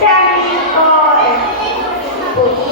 Tell me all.